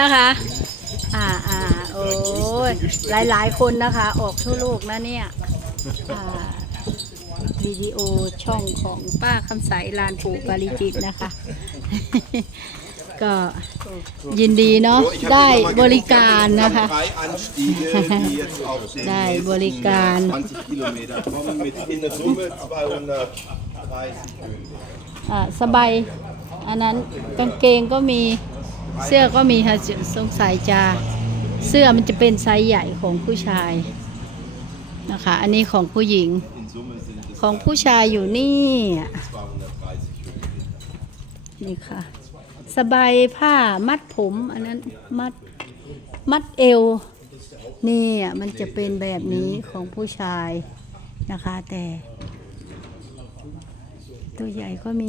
นะคะ อ่าอ่าโอ้ยหลายหลายคนนะคะ ออกทั่วโลกนะเนี่ยวิดีโอช่องของป้าคำสายลานปู่ปาริจิตนะคะ ก็ยินดีเนาะได้บริการนะคะ ได้บริการสบายอันนั้นกางเกงก็มี เสื้อก็มีค่ะสงสัยจะเสื้อมันจะเป็นไซส์ใหญ่ของผู้ชายนะคะ อันนี้ของผู้หญิง ของผู้ชายอยู่นี่ นี่ค่ะ สบายผ้ามัดผม อันนั้นมัดมัดเอว นี่อะมันจะเป็นแบบนี้ของผู้ชายนะคะ แต่ ตัวใหญ่ก็มี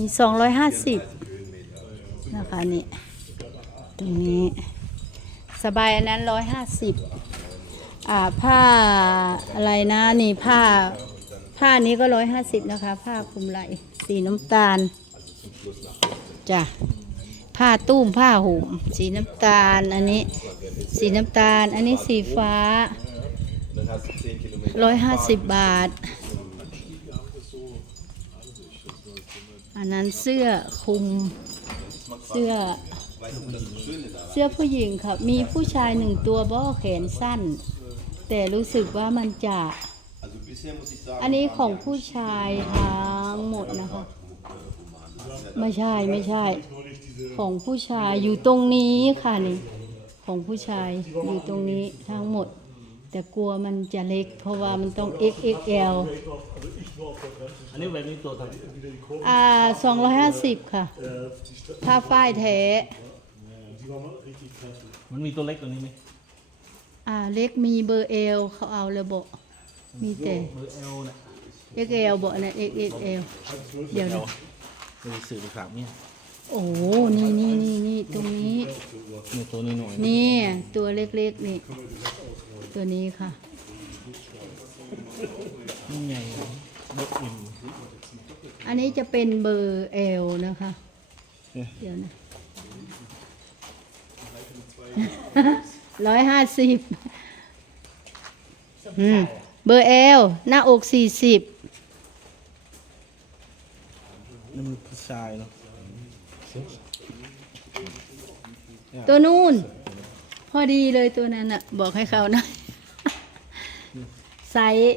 250 นะคะนี่ ตรงนี้ สบายอันนั้น150อ่าผ้าอะไรนะนี่ผ้าผ้านี้ก็150นะคะ ผ้าคลุมไหล่สีน้ำตาลจ้ะผ้าตุ้มผ้าห่มสีน้ำตาลอันนี้สีน้ำตาล อันนี้สีฟ้าร้อยห้าสิบบาท อันนั้นเสื้อคลุมเสื้อ เสื้อผู้หญิงค่ะ มีผู้ชายหนึ่งตัวบ่แขนสั้น แต่รู้สึกว่ามันจะ Also bisher muss ich sagen, อันนี้ของผู้ชายทั้งหมดนะคะ ไม่ใช่ไม่ใช่ ของผู้ชายอยู่ตรงนี้ค่ะนี่ ของผู้ชายอยู่ตรงนี้ทั้งหมด แต่กลัวมันจะเล็ก เพราะว่ามันต้อง XXL อันนี้แบบนี้ตัวเท่าไหร่อ่าสองร้อยห้าสิบค่ะ ผ้าฝ้ายแท้ มันมีตัวเล็กตัวนี้ไหมอ่าเล็กมีเบอร์เอลเขาเอาระบบมีแต่ เบอร์เอลเนี่ย XL บอกนะ XXL เดี๋ยวนะมีสื่อไปฝากเนี่ยโอ้โหนี่นี่นี่นี่ตรงนี้เนี่ยตัวนี้หน่อยนี่ตัวเล็กๆนี่ ตัวนี้ค่ะ นี่ไงรถอิ่มอันนี้จะเป็นเบอร์เอลนะคะ เดี๋ยวนะ ร้อยห้าสิบเบอร์เอลหน้าอกสี่สิบนี่มันผู้ชายเนาะตัวนู่น พอดีเลยตัวนั้นอะบอกให้เขาหน่อยไซส์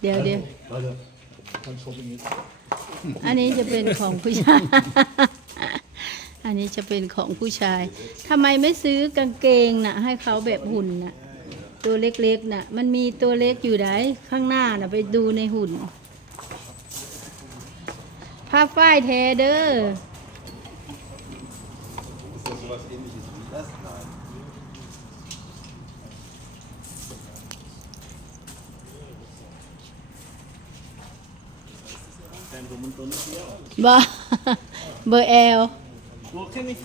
เดี๋ยวเดี๋ยวเดี๋ยวอันนี้จะเป็นของผู้ชาย อันนี้จะเป็นของผู้ชายทำไมไม่ซื้อกางเกงน่ะ ให้เขาแบบหุ่นน่ะ ตัวเล็กๆน่ะ มันมีตัวเล็กอยู่ไหนข้างหน้าน่ะ ไปดูในหุ่น ผ้าฝ้ายแท้เด้อ ist das sowas ähnliches wie das? Nein. แฟนผมมันตัวนี้เดียวบอเบอร์เอล ตัวแค่นี้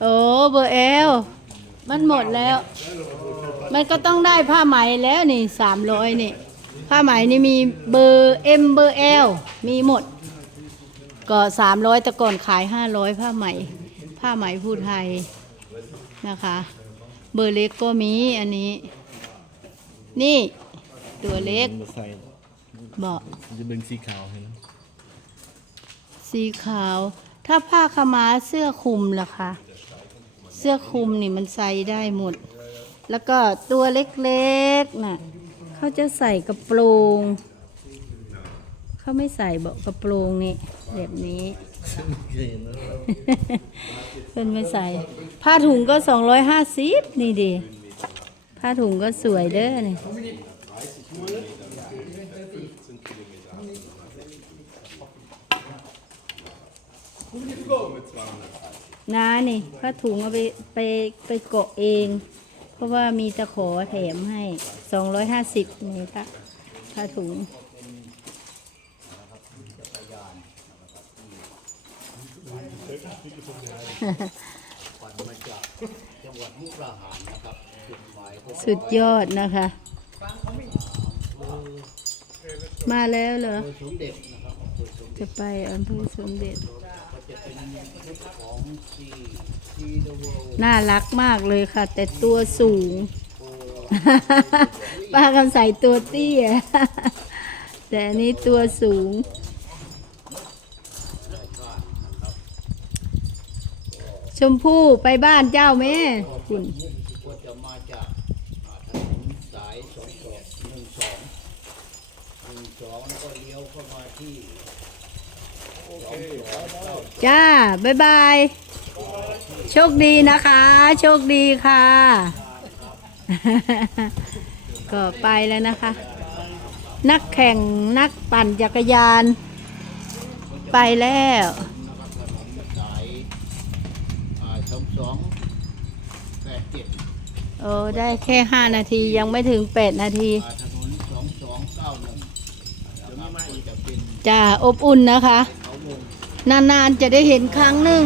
โอ้เบอร์เอลมันหมดแล้ว มันก็ต้องได้ผ้าไหมแล้วนี่สามร้อยนี่ ผ้าไหมนี่มีเบอร์เอ็มเบอร์เอลมีหมด ก็สามร้อยแต่ก่อนขายห้าร้อยผ้าไหม ผ้าไหมพูไทยนะคะ เบอร์เล็กก็มีอันนี้ นี่ ตัวเล็กมันมาใส่บอกมันจะเป็นสีขาวเห็นไหมสีขาว ถ้าผ้าขม้าเสื้อคลุมล่ะคะเสื้อคลุมนี่มันใส่ได้หมด แล้วก็ตัวเล็กๆน่ะเขาจะใส่กระโปรงเขาไม่ใส่บอกกระโปรงนี่แบบนี้เพิ่นไม่ใส่ ผ้าถุงก็สองร้อยห้าสิบนี่ดิผ้าถุงก็สวยเด้อนี่ น้านี่ผ้าถุงเอาไปไปไปเกาะเอง เพราะว่ามีตะขอแถมให้สองร้อยห้าสิบนี่ค่ะผ้าถุงสุดยอดนะคะ มาแล้วเหรอ จะไปอำเภอสมเด็จ น่ารักมากเลยค่ะ แต่ตัวสูง ป้าคำใส่ตัวเตี้ย แต่อันนี้ตัวสูง ชมพู่ไปบ้านเจ้าแม่คุณจะมาจากถนนสายสองสองหนึ่งสองหนึ่งสองแล้วก็เลี้ยวเข้ามาที่ จ้าบ๊ายบาย โชคดีนะคะ โชคดีค่ะ ก็ไปแล้วนะคะ นักแข่งนักปั่นจักรยาน ไปแล้วนะครับถนนสายอ่าสองสองแปดเจ็ดโอ้ได้แค่ห้านาทียังไม่ถึงแปดนาทีอ่าถนนสองสองเก้าหนึ่งนะครับก็จะเป็นจะอบอุ่นนะคะเขาวง นานๆจะได้เห็นครั้งหนึ่ง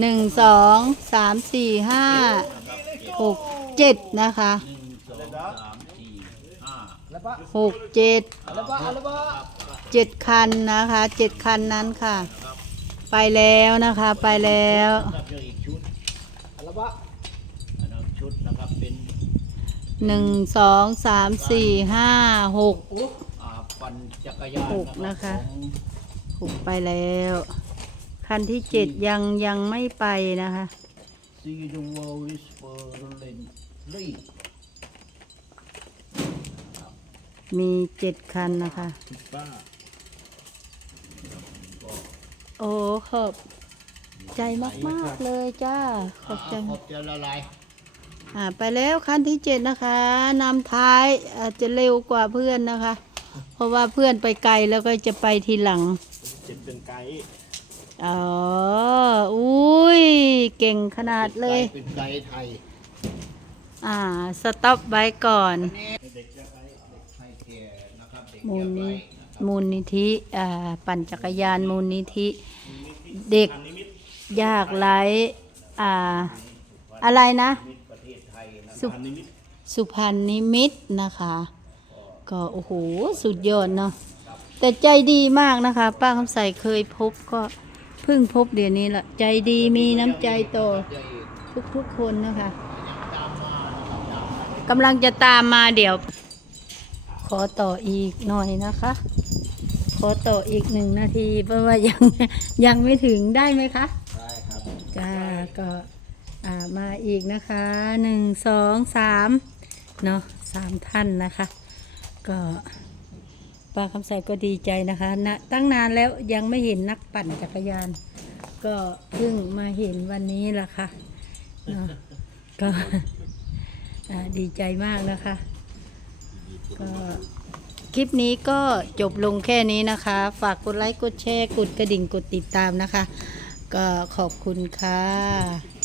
หนึ่งสองสามสี่ห้าหกเจ็ดนะคะหกเจ็ดเจ็ดคันนะคะเจ็ดคันนั้นค่ะ ไปแล้วนะคะไปแล้ว หนึ่งสองสามสี่ห้าหก อ่าปั่นจักรยานหกนะคะ ของหกไปแล้ว คันที่เจ็ดยังยังไม่ไปนะคะ ซีดูเวลวิสเปอร์เลนลี่มีเจ็ดคันนะคะป้าโอ้ขอบใจมาก ๆ เลยจ้า ขอบใจ ขอบจะละลาย อ่าไปแล้วคันที่เจ็ดนะคะนำท้ายอาจจะเร็วกว่าเพื่อนนะคะ เพราะว่าเพื่อนไปไกลแล้วก็จะไปทีหลังเจ็ดเป็นไกด์อ๋ออุ้ยเก่งขนาดเลย เป็นไกด์ไทย อ่าสต็อปไว้ก่อนเด็กไทยแก่นะครับเด็กมูลยากนิไร้มูลนิธิอ่าปั่นจักรยานมูลนิธิ เด็กยากไร้อ่าอะไรนะ สุอันนี้มิตรสุพรรณนิมิตรนะคะ ก็โอ้โหสุดยอดเนาะแต่ใจดีมากนะคะ ป้าคำใสเคยพบก็เพิ่งพบเดี๋ยวนี้แหละใจดีมีน้ำใจต่อได้ทุกๆคนนะคะกำลังจะตามมาเดี๋ยว ขอต่ออีกหน่อยนะคะ ขอต่ออีกหนึ่งนาทีเพราะว่ายังยังไม่ถึงได้ไหมคะ ได้ครับจ้าก็ อ่ามาอีกนะคะหนึ่งสองสามเนาะสามท่านนะคะ ก็ป้าคำใสก็ดีใจนะคะนะตั้งนานแล้วยังไม่เห็นนักปั่นจักรยาน ก็เพิ่งมาเห็นวันนี้ละค่ะเนาะก็ดีใจมากนะคะ ก็คลิปนี้ก็จบลงแค่นี้นะคะ ฝากกดไลค์กดแชร์กดกระดิ่งกดติดตามนะคะ ก็ขอบคุณค่ะ